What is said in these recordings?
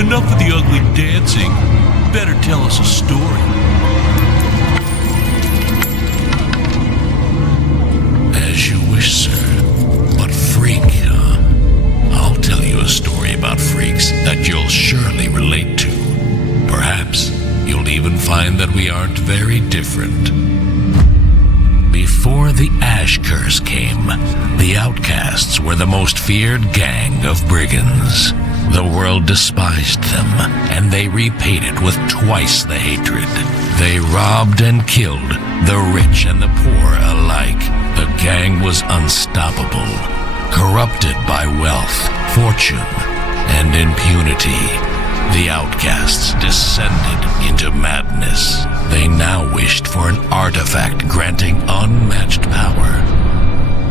enough of the ugly dancing. Better tell us a story. As you wish, sir. But freak, huh? I'll tell you a story about freaks that you'll surely relate to. Perhaps you'll even find that we aren't very different. Before the Ash Curse came, the Outcasts were the most feared gang of brigands. The world despised them, and they repaid it with twice the hatred. They robbed and killed the rich and the poor alike. The gang was unstoppable, corrupted by wealth, fortune, and impunity. The Outcasts descended into madness. They now wished for an artifact granting unmatched power.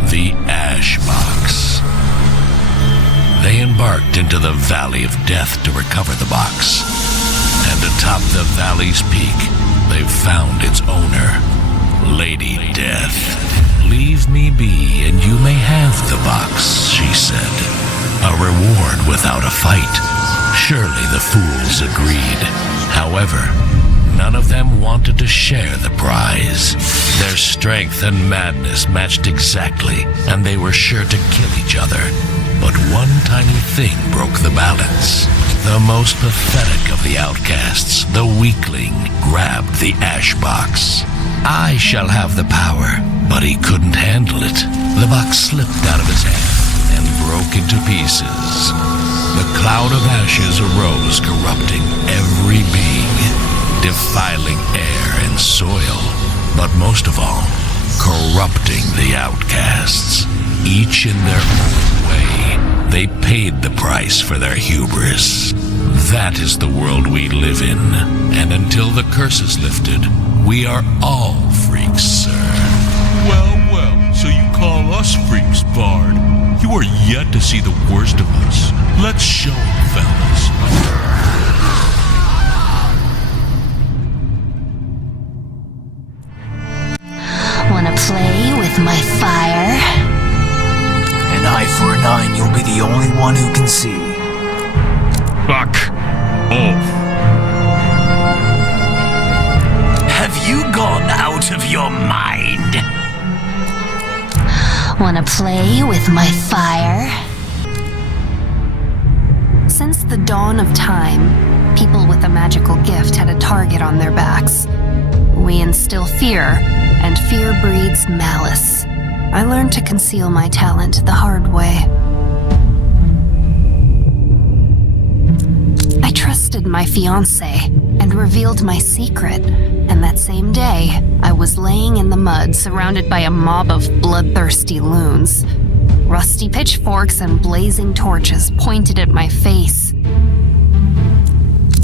The Ash Box. They embarked into the Valley of Death to recover the box. And atop the valley's peak, they found its owner, Lady Death. "Leave me be, and you may have the box," she said. "A reward without a fight." Surely the fools agreed. However, none of them wanted to share the prize. Their strength and madness matched exactly, and they were sure to kill each other. But one tiny thing broke the balance. The most pathetic of the outcasts, the weakling, grabbed the ash box. "I shall have the power," but he couldn't handle it. The box slipped out of his hand and broke into pieces. The cloud of ashes arose, corrupting every being, defiling air and soil, but most of all, corrupting the outcasts. Each in their own way, they paid the price for their hubris. That is the world we live in, and until the curse is lifted, we are all freaks, sir. Well, so you call us freaks, Bard. You are yet to see the worst of us. Let's show 'em, fellas. Wanna play with my fire? An eye for an eye, and you'll be the only one who can see. Fuck off. Have you gone out of your mind? Wanna play with my fire? Since the dawn of time, people with a magical gift had a target on their backs. We instill fear, and fear breeds malice. I learned to conceal my talent the hard way. I trusted my fiancé and revealed my secret, and that same day, I was laying in the mud surrounded by a mob of bloodthirsty loons. Rusty pitchforks and blazing torches pointed at my face.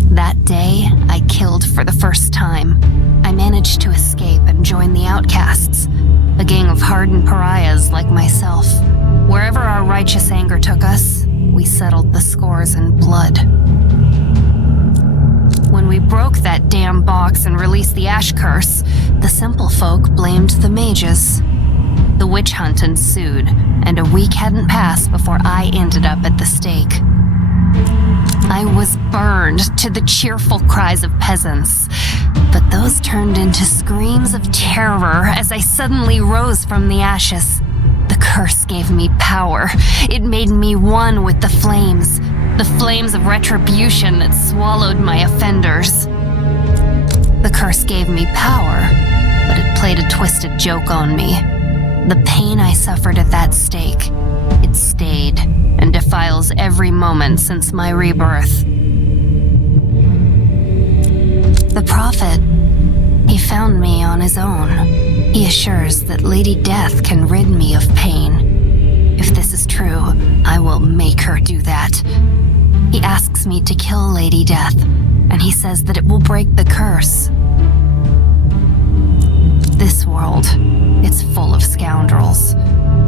That day, I killed for the first time. I managed to escape and join the outcasts, a gang of hardened pariahs like myself. Wherever our righteous anger took us, we settled the scores in blood. When we broke that damn box and released the Ash Curse, the simple folk blamed the mages. The witch hunt ensued, and a week hadn't passed before I ended up at the stake. I was burned to the cheerful cries of peasants, but those turned into screams of terror as I suddenly rose from the ashes. The curse gave me power. It made me one with the flames of retribution that swallowed my offenders. The curse gave me power, but it played a twisted joke on me. The pain I suffered at that stake, it stayed and defiles every moment since my rebirth. The prophet, he found me on his own. He assures that Lady Death can rid me of pain. If this is true, I will make her do that. He asks me to kill Lady Death, and he says that it will break the curse. This world, it's full of scoundrels,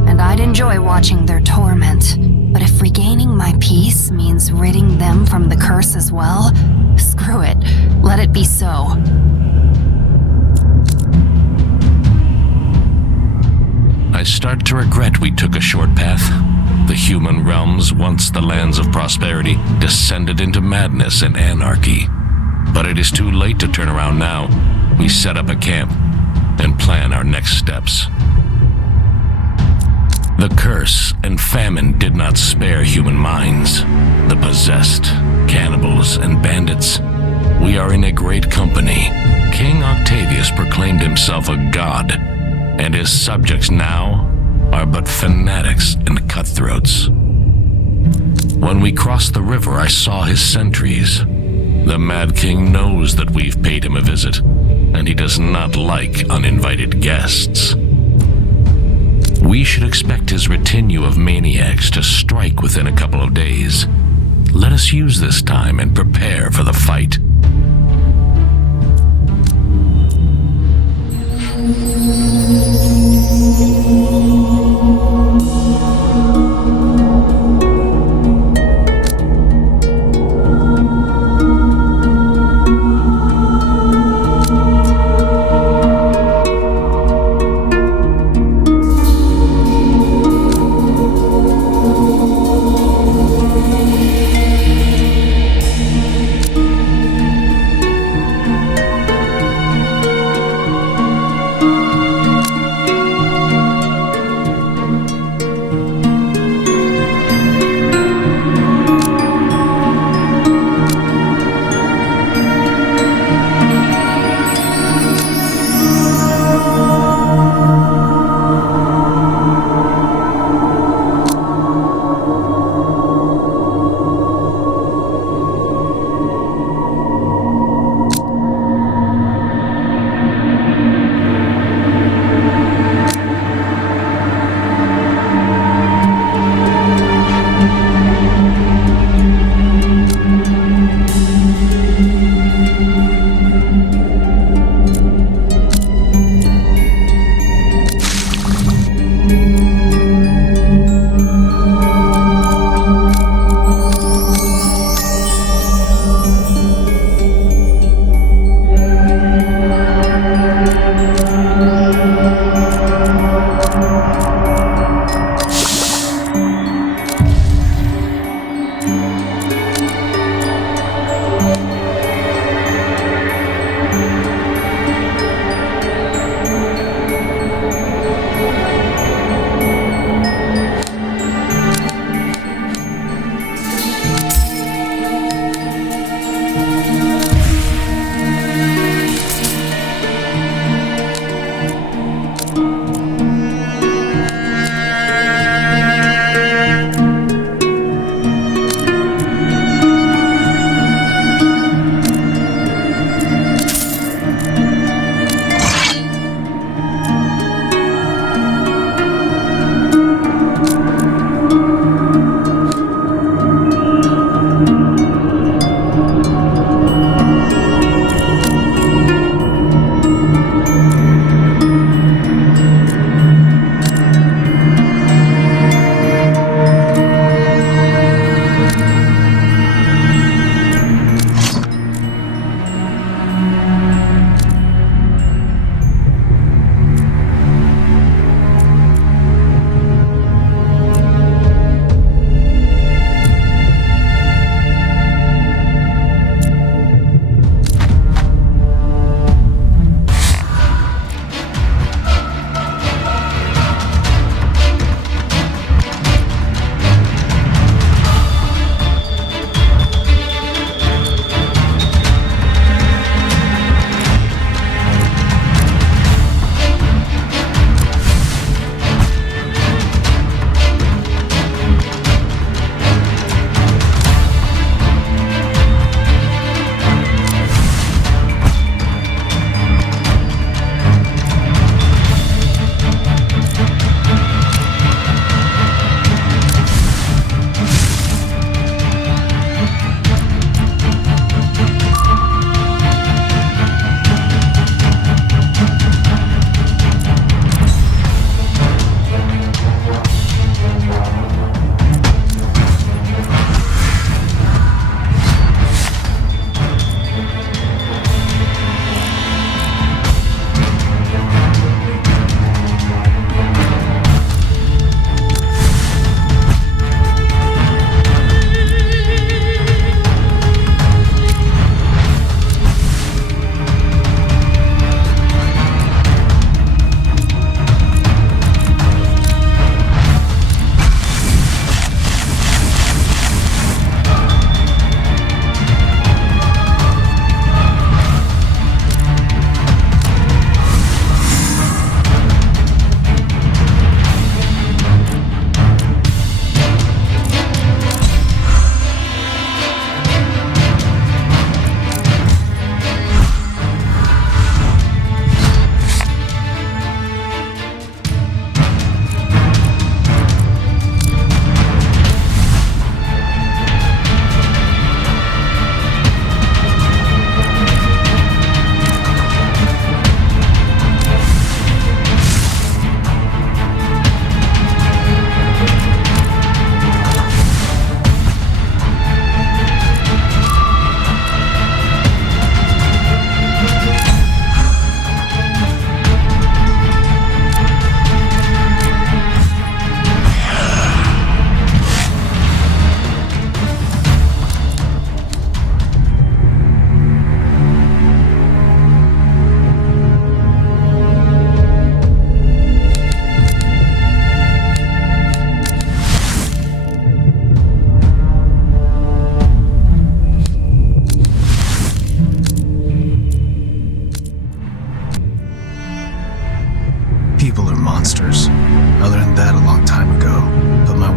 and I'd enjoy watching their torment. But if regaining my peace means ridding them from the curse as well, screw it, let it be so. I start to regret we took a short path. The human realms, once the lands of prosperity, descended into madness and anarchy. But it is too late to turn around now. We set up a camp and plan our next steps. The curse and famine did not spare human minds. The possessed, cannibals, and bandits. We are in a great company. King Octavius proclaimed himself a god, and his subjects now are but fanatics and cutthroats. When we crossed the river, I saw his sentries. The Mad King knows that we've paid him a visit, and he does not like uninvited guests. We should expect his retinue of maniacs to strike within a couple of days. Let us use this time and prepare for the fight.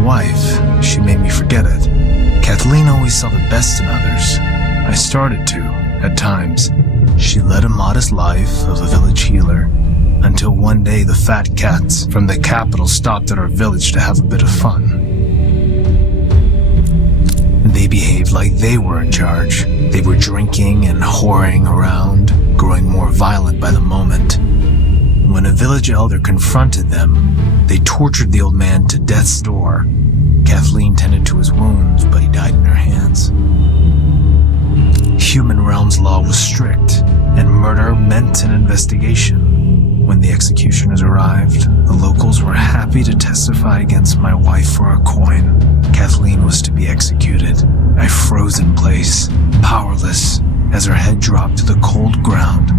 wife, she made me forget it. Kathleen always saw the best in others. I started to, at times. She led a modest life of a village healer, until one day the fat cats from the capital stopped at our village to have a bit of fun. They behaved like they were in charge. They were drinking and whoring around, growing more violent by the moment. When a village elder confronted them, they tortured the old man to death's door. Kathleen tended to his wounds, but he died in her hands. Human Realm's law was strict, and murder meant an investigation. When the executioners arrived, the locals were happy to testify against my wife for a coin. Kathleen was to be executed. I froze in place, powerless, as her head dropped to the cold ground.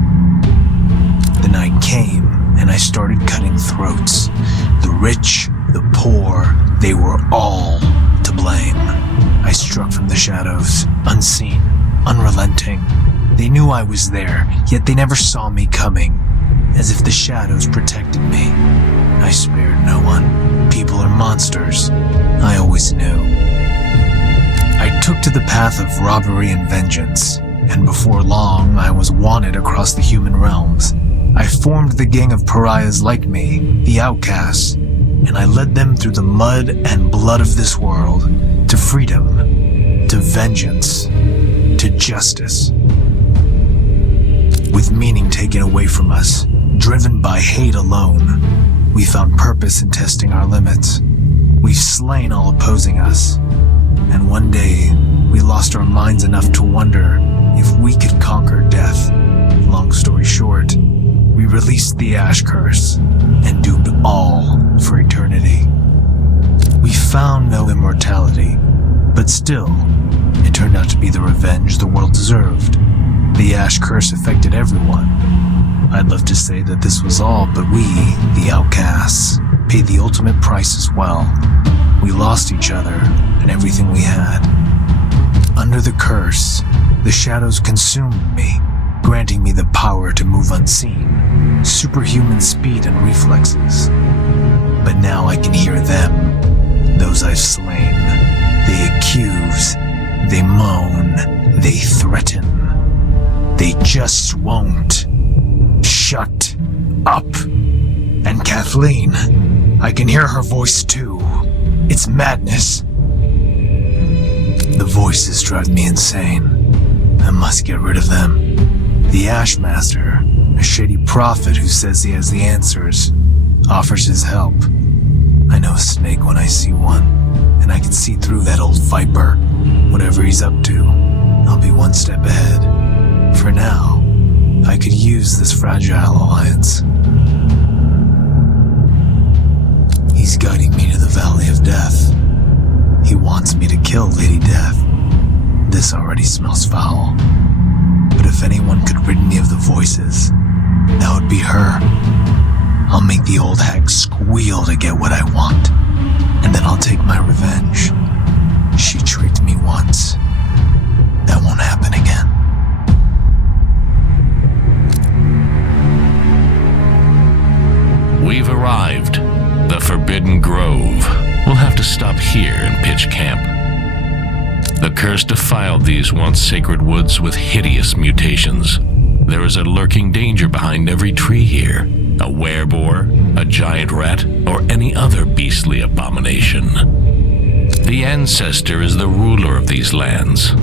The night came, and I started cutting throats. The rich, the poor, they were all to blame. I struck from the shadows, unseen, unrelenting. They knew I was there, yet they never saw me coming, as if the shadows protected me. I spared no one. People are monsters. I always knew. I took to the path of robbery and vengeance, and before long I was wanted across the human realms. I formed the gang of pariahs like me, the outcasts, and I led them through the mud and blood of this world, to freedom, to vengeance, to justice. With meaning taken away from us, driven by hate alone, we found purpose in testing our limits. We've slain all opposing us, and one day we lost our minds enough to wonder if we could conquer death. Long story short, we released the Ash Curse and doomed all for eternity. We found no immortality, but still, it turned out to be the revenge the world deserved. The Ash Curse affected everyone. I'd love to say that this was all, but we, the outcasts, paid the ultimate price as well. We lost each other and everything we had. Under the curse, the shadows consumed me, granting me the power to move unseen, superhuman speed and reflexes. But now I can hear them, those I've slain. They accuse, they moan, they threaten. They just won't shut up. And Kathleen, I can hear her voice too. It's madness. The voices drive me insane. I must get rid of them. The Ash Master, a shady prophet who says he has the answers, offers his help. I know a snake when I see one, and I can see through that old viper. Whatever he's up to, I'll be one step ahead. For now, I could use this fragile alliance. He's guiding me to the Valley of Death. He wants me to kill Lady Death. This already smells foul. But if anyone could rid me of the voices, that would be her. I'll make the old hag squeal to get what I want, and then I'll take my revenge. She tricked me once. That won't happen again. We've arrived. The Forbidden Grove. We'll have to stop here and pitch camp. The curse defiled these once sacred woods with hideous mutations. There is a lurking danger behind every tree here. A wereboar, a giant rat, or any other beastly abomination. The ancestor is the ruler of these lands,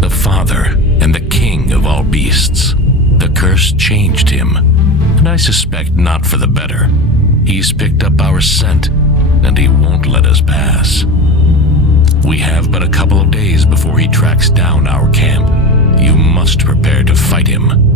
the father and the king of all beasts. The curse changed him, and I suspect not for the better. He's picked up our scent, and he won't let us pass. We have but a couple of days before he tracks down our camp. You must prepare to fight him.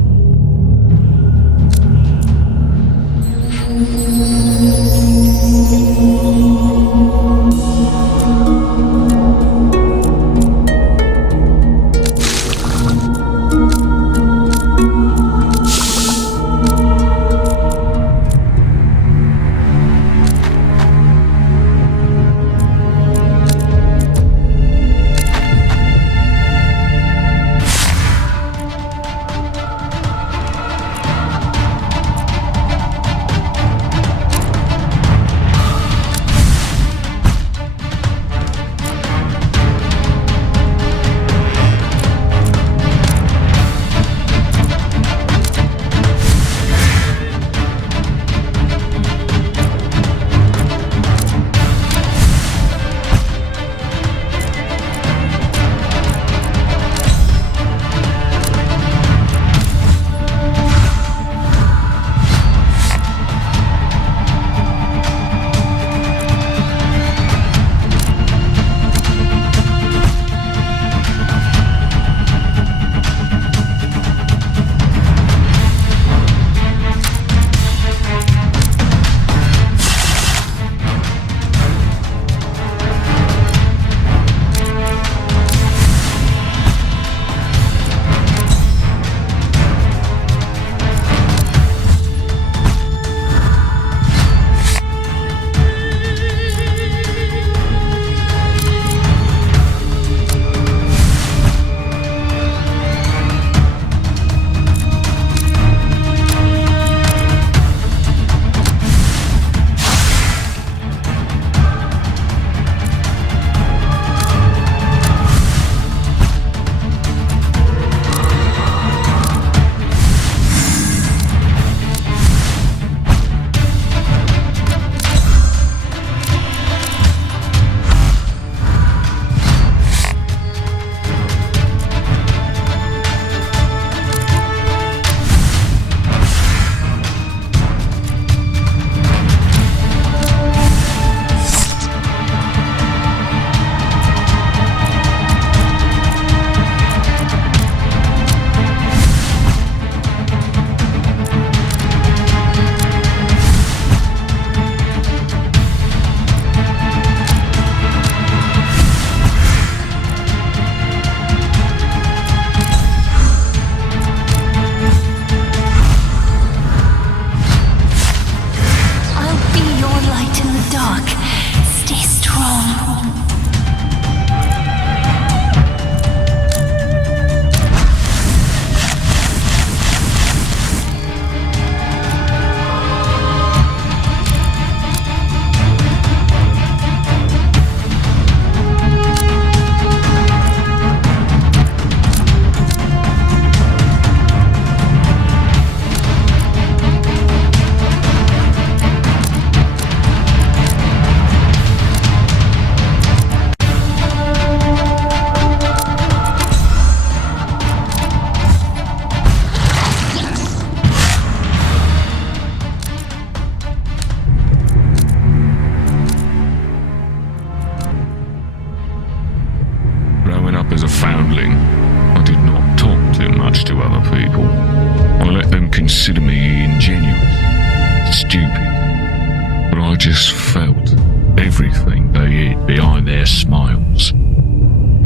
as a foundling, I did not talk too much to other people. I let them consider me ingenuous, stupid, but I just felt everything they hid behind their smiles.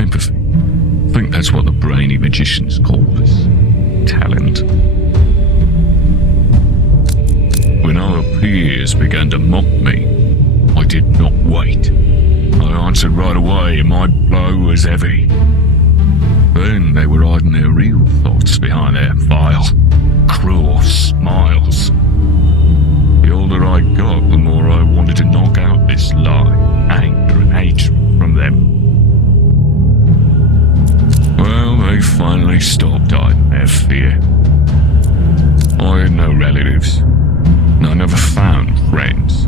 Empathy. I think that's what the brainy magicians call this. Talent. When our peers began to mock me, I did not wait. I answered right away and my blow was heavy. Then they were hiding their real thoughts behind their vile, cruel smiles. The older I got, the more I wanted to knock out this lie, anger and hatred from them. Well, they finally stopped hiding their fear. I had no relatives, and I never found friends.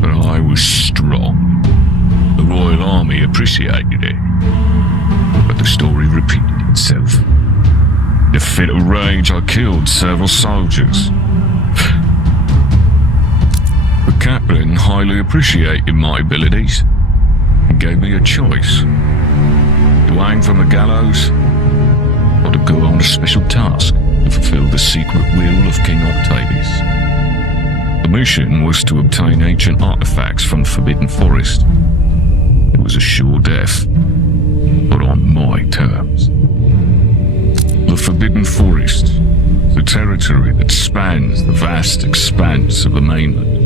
But I was strong. The Royal Army appreciated it. But the story repeated itself. In a fit of rage, I killed several soldiers. The captain highly appreciated my abilities and gave me a choice. To hang from the gallows, or to go on a special task to fulfill the secret will of King Octavius. The mission was to obtain ancient artifacts from the Forbidden Forest. It was a sure death, but on my terms. The Forbidden Forest, the territory that spans the vast expanse of the mainland.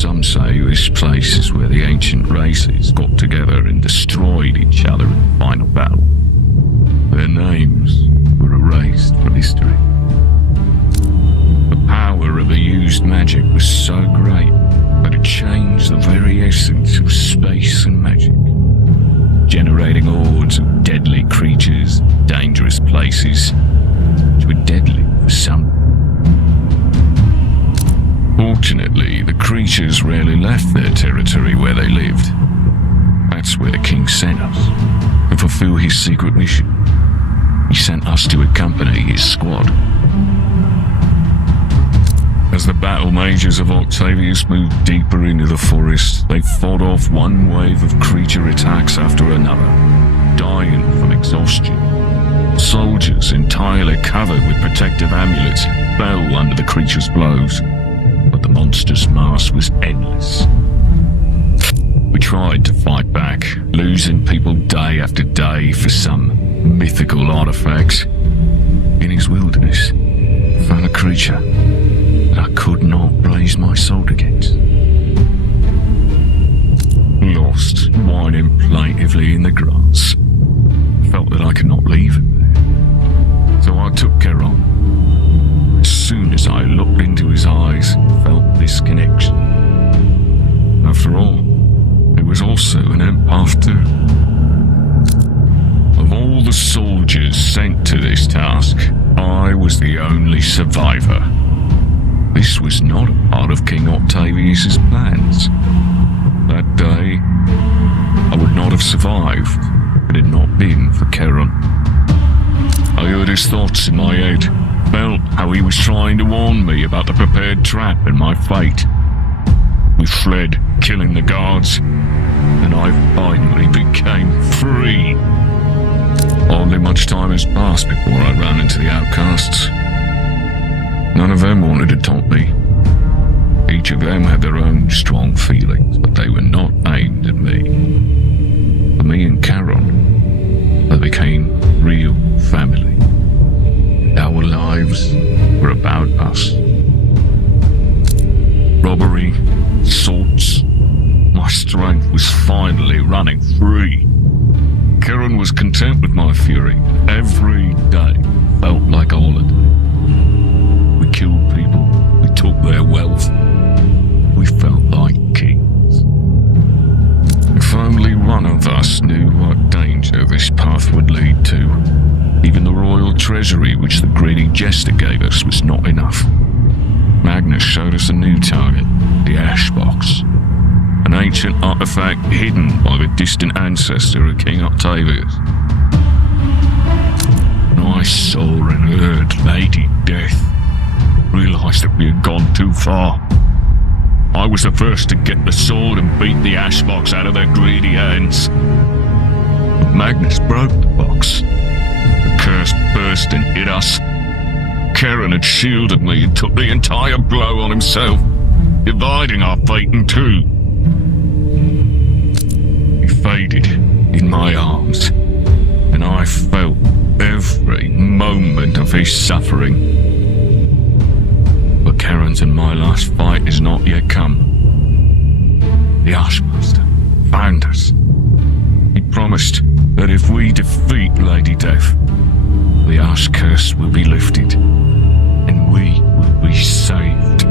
Some say this place is where the ancient races got together and destroyed each other in the final battle. Their names were erased from history. The power of the used magic was so great that it changed the very essence of space and magic, generating hordes of deadly creatures, dangerous places, which were deadly for some. Fortunately, the creatures rarely left their territory where they lived. That's where the king sent us, to fulfill his secret mission. He sent us to accompany his squad. As the battle mages of Octavius moved deeper into the forest, they fought off one wave of creature attacks after another, dying from exhaustion. Soldiers, entirely covered with protective amulets, fell under the creature's blows. But the monster's mass was endless. We tried to fight back, losing people day after day for some mythical artifacts. In his wilderness, I found a creature that I could not raise my sword against. Lost, whining plaintively in the grass, felt that I could not leave him there. So I took Charon. As soon as I looked into his eyes, felt this connection. After all, it was also an empath too. Of all the soldiers sent to this task, I was the only survivor. This was not a part of King Octavius's plans. That day, I would not have survived if it had not been for Charon. I heard his thoughts in my head, felt how he was trying to warn me about the prepared trap and my fate. We fled, killing the guards, and I finally became free. Hardly much time has passed before I ran into the outcasts. None of them wanted to taunt me. Each of them had their own strong feelings, but they were not aimed at me. For me and Charon, they became real family. Our lives were about us. Robbery, assaults. My strength was finally running free. Charon was content with my fury. Every day felt like a holiday. We killed people. We took their wealth. We felt like kings. If only one of us knew what danger this path would lead to. Even the royal treasury which the greedy jester gave us was not enough. Magnus showed us a new target, the ash box, an ancient artifact hidden by the distant ancestor of King Octavius. When I saw and heard Lady Death, realised that we had gone too far. I was the first to get the sword and beat the ash box out of their greedy hands. But Magnus broke the box. The curse burst and hit us. Karen had shielded me and took the entire blow on himself, dividing our fate in two. He faded in my arms, and I felt every moment of his suffering. But Karen's and my last fight is not yet come. The Archmaster found us. He promised that if we defeat Lady Death, the Arch Curse will be lifted, and we will be saved.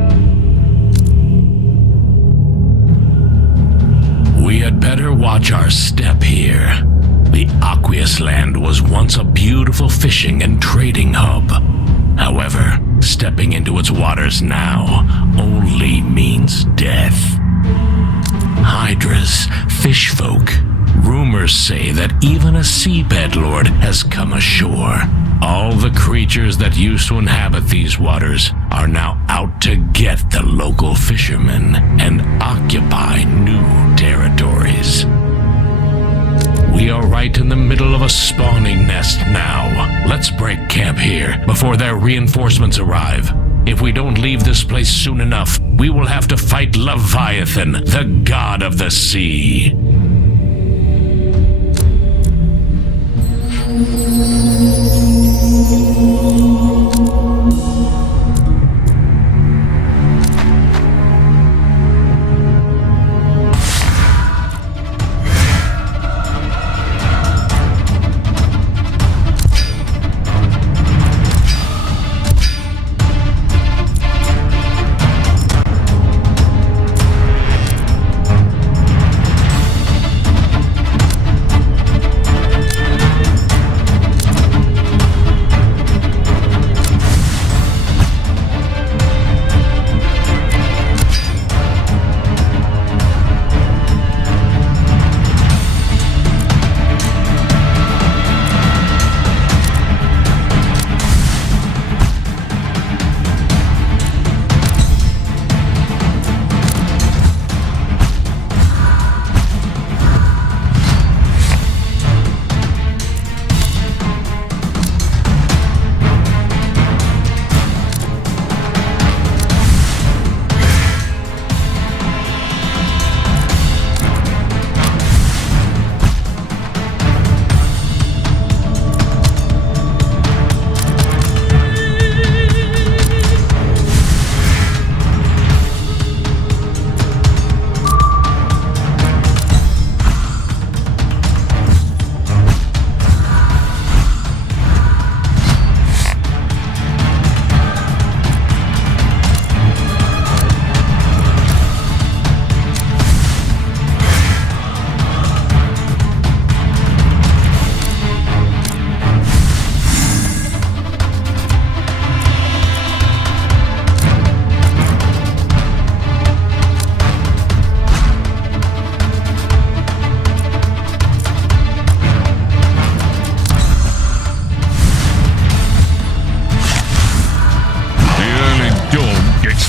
We had better watch our step here. The Aqueous Land was once a beautiful fishing and trading hub. However, stepping into its waters now only means death. Hydras, fish folk. Rumors say that even a seabed lord has come ashore. All the creatures that used to inhabit these waters are now out to get the local fishermen and occupy new territories. We are right in the middle of a spawning nest now. Let's break camp here before their reinforcements arrive. If we don't leave this place soon enough, we will have to fight Leviathan, the god of the sea.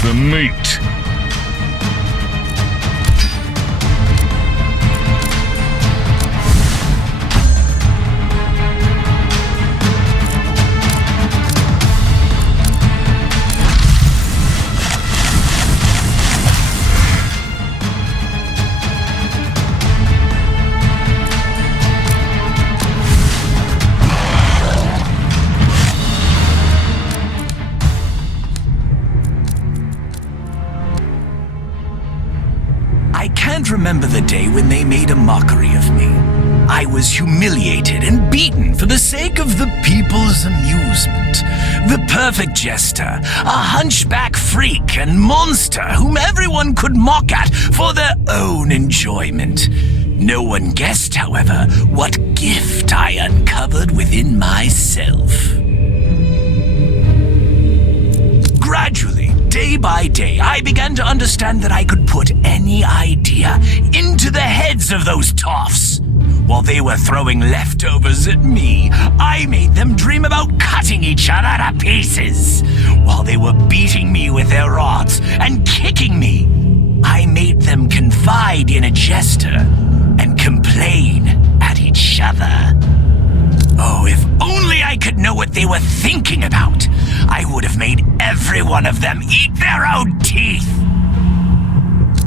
The meat. Remember the day when they made a mockery of me. I was humiliated and beaten for the sake of the people's amusement. The perfect jester, a hunchback freak and monster whom everyone could mock at for their own enjoyment. No one guessed, however, what gift I uncovered within myself. Gradually, day by day, I began to understand that I could put any idea into the heads of those toffs. While they were throwing leftovers at me, I made them dream about cutting each other to pieces. While they were beating me with their rods and kicking me, I made them confide in a jester and complain at each other. Oh, if only I could know what they were thinking about. I would have made every one of them eat their own teeth.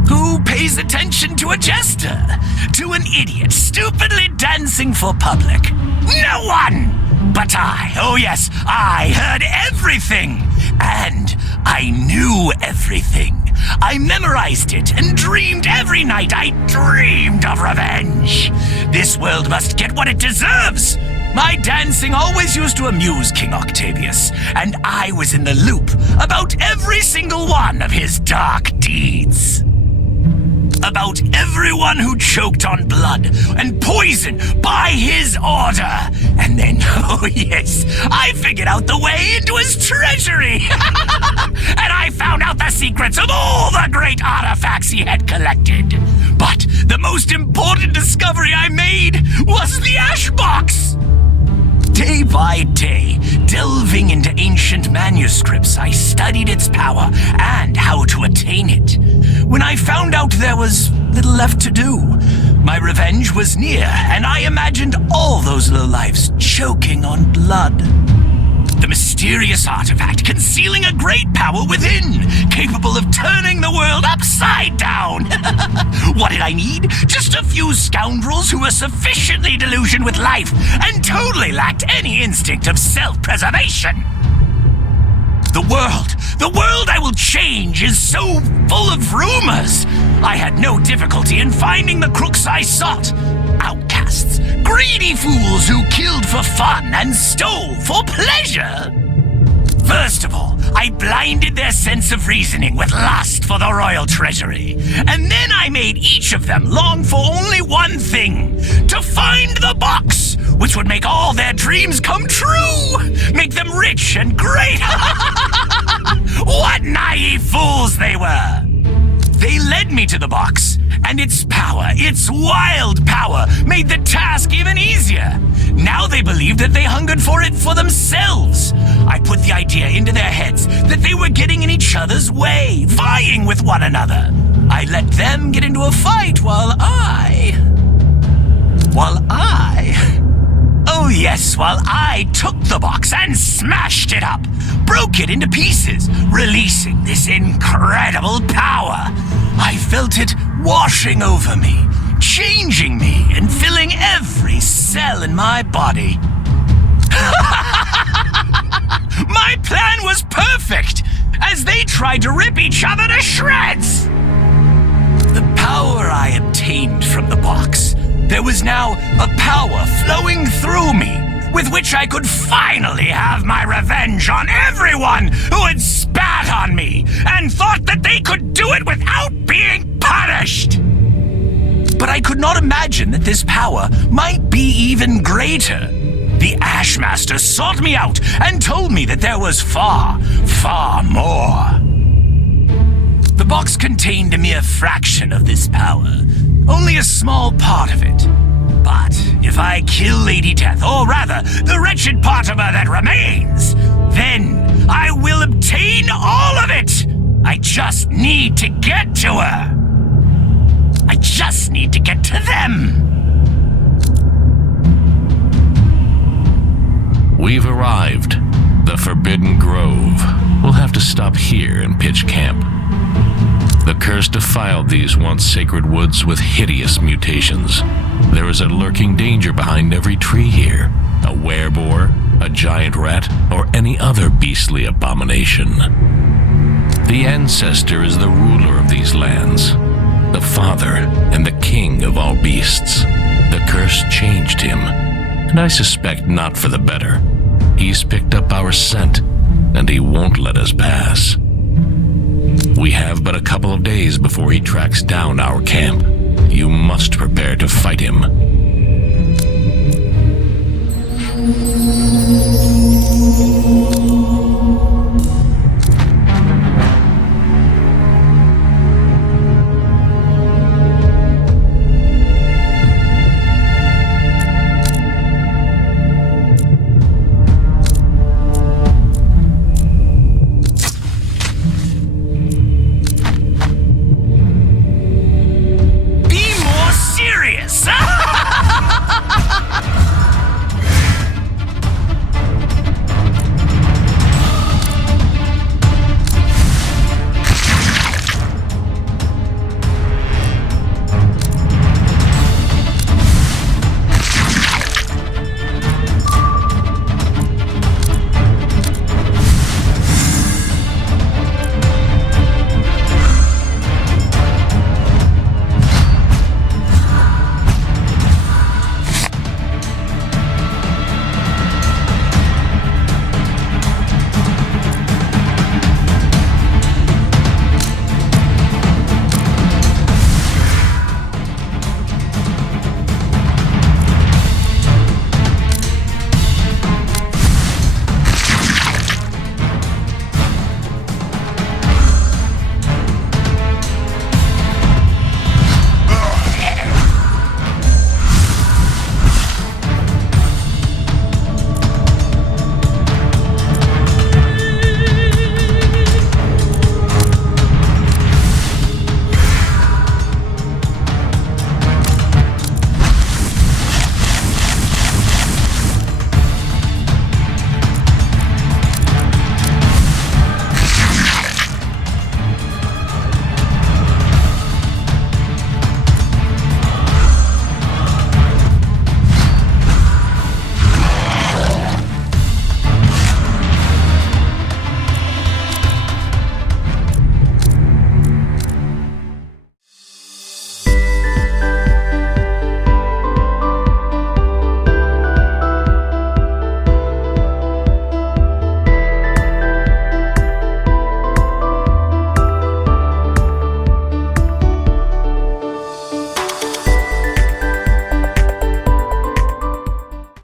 Who pays attention to a jester? To an idiot stupidly dancing for public? No one! But I, oh yes, I heard everything. And I knew everything. I memorized it and dreamed every night. I dreamed of revenge. This world must get what it deserves. My dancing always used to amuse King Octavius, and I was in the loop about every single one of his dark deeds. About everyone who choked on blood and poison by his order. And then, oh yes, I figured out the way into his treasury. And I found out the secrets of all the great artifacts he had collected. But the most important discovery I made was the ash box. Day by day, delving into ancient manuscripts, I studied its power and how to attain it. When I found out there was little left to do, my revenge was near, and I imagined all those lowlifes choking on blood. The mysterious artifact concealing a great power within, capable of turning the world upside down. What did I need? Just a few scoundrels who were sufficiently delusioned with life and totally lacked any instinct of self-preservation. The world I will change is so full of rumors. I had no difficulty in finding the crooks I sought. Outcasts, greedy fools who killed for fun and stole for pleasure. First of all, I blinded their sense of reasoning with lust for the royal treasury. And then I made each of them long for only one thing: to find the box, which would make all their dreams come true, make them rich and great. What naive fools they were! They led me to the box, and its power, its wild power, made the task even easier. Now they believed that they hungered for it for themselves. I put the idea into their heads that they were getting in each other's way, vying with one another. I let them get into a fight while I took the box and smashed it up, broke it into pieces, releasing this incredible power. I felt it washing over me, changing me, and filling every cell in my body. My plan was perfect, as they tried to rip each other to shreds. The power I obtained from the box, there was now a power flowing through me, with which I could finally have my revenge on everyone who had spat on me and thought that they could do it without being punished. But I could not imagine that this power might be even greater. The Ashmaster sought me out and told me that there was far, far more. The box contained a mere fraction of this power, only a small part of it. But if I kill Lady Death, or rather, the wretched part of her that remains, then I will obtain all of it! I just need to get to her! I just need to get to them! We've arrived. The Forbidden Grove. We'll have to stop here and pitch camp. The curse defiled these once sacred woods with hideous mutations. There is a lurking danger behind every tree here. A wereboar, a giant rat, or any other beastly abomination. The ancestor is the ruler of these lands, the father and the king of all beasts. The curse changed him, and I suspect not for the better. He's picked up our scent, and he won't let us pass. We have but a couple of days before he tracks down our camp. You must prepare to fight him.